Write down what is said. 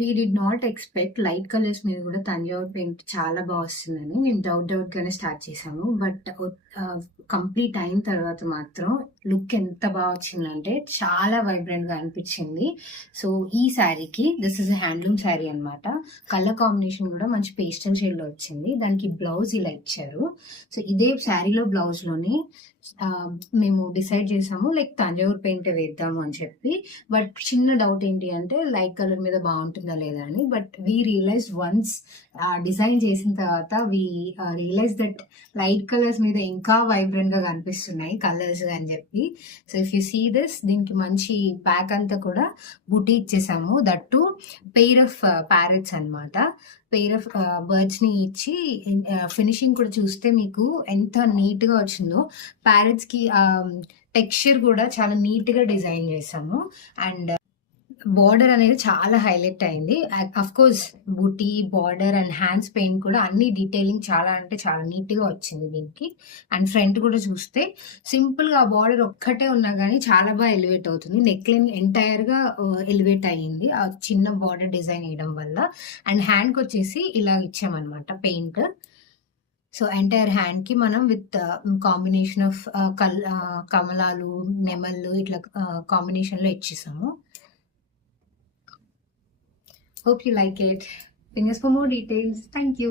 We did not expect light colours మీద గూడా Thanjavur paint చాలా బా వస్తుందని. మేము డౌట్‌గానే స్టార్ట్ చేసాము. బట్ కంప్లీట్ అయిన తర్వాత మాత్రం లుక్ ఎంత బా వచ్చిందంటే చాలా వైబ్రెంట్‌గా అనిపిచ్చింది. సో, ఈ శారీకి this is a handloom sari అనమాట. కలర్ కాంబినేషన్ గూడా మంచి పేస్టల్ షేడ్‌లో వచ్చింది. దానికి బ్లౌజ్ ఇలా ఇచ్చారు. సో, ఇదే శారీలో బ్లౌజ్‌లోని మేము డిసైడ్ చేసాము లైక్ తంజావూరు పెయింటే వేద్దాము అని చెప్పి. బట్ చిన్న డౌట్ ఏంటి అంటే లైట్ కలర్ మీద బాగుంటుందా లేదా అని. But we realise once design చేసిన తర్వాత we realise that light colours మీద ఇంకా వైబ్రెంట్ గా కనిపిస్తున్నాయి కలర్స్ అని చెప్పి. So if you see this, దీనికి మంచి బ్యాక్ అంతా కూడా బుటీ ఇచ్చేసాము. That two pair of parrots అనమాట. పెయిర్ ఆఫ్ బర్డ్స్ ని ఇచ్చి ఫినిషింగ్ కూడా చూస్తే మీకు ఎంత నీట్ గా వచ్చిందో. ప్యారెట్స్ కి టెక్స్చర్ కూడా చాలా నీట్ గా డిజైన్ చేసాము. అండ్ బార్డర్ అనేది చాలా హైలైట్ అయింది. Of course buti, border and hands paint కూడా అన్ని డీటెయిలింగ్ చాలా అంటే చాలా నీట్ గా వచ్చింది దీనికి. అండ్ ఫ్రంట్ కూడా చూస్తే సింపుల్ గా బార్డర్ ఒక్కటే ఉన్నా కానీ చాలా బాగా ఎలివేట్ అవుతుంది. నెక్ లైన్ ఎంటైర్ గా ఎలివేట్ అయ్యింది ఆ చిన్న బార్డర్ డిజైన్ వేయడం వల్ల. అండ్ హ్యాండ్ కి వచ్చేసి ఇలా ఇచ్చామన్నమాట పెయింట్. సో ఎంటైర్ హ్యాండ్ కి మనం విత్ కాంబినేషన్ ఆఫ్ కమలాలు, నెమళ్ళు ఇట్లా కాంబినేషన్ లో ఇచ్చేసాము. Hope you like it. Fingers for more details. Thank you.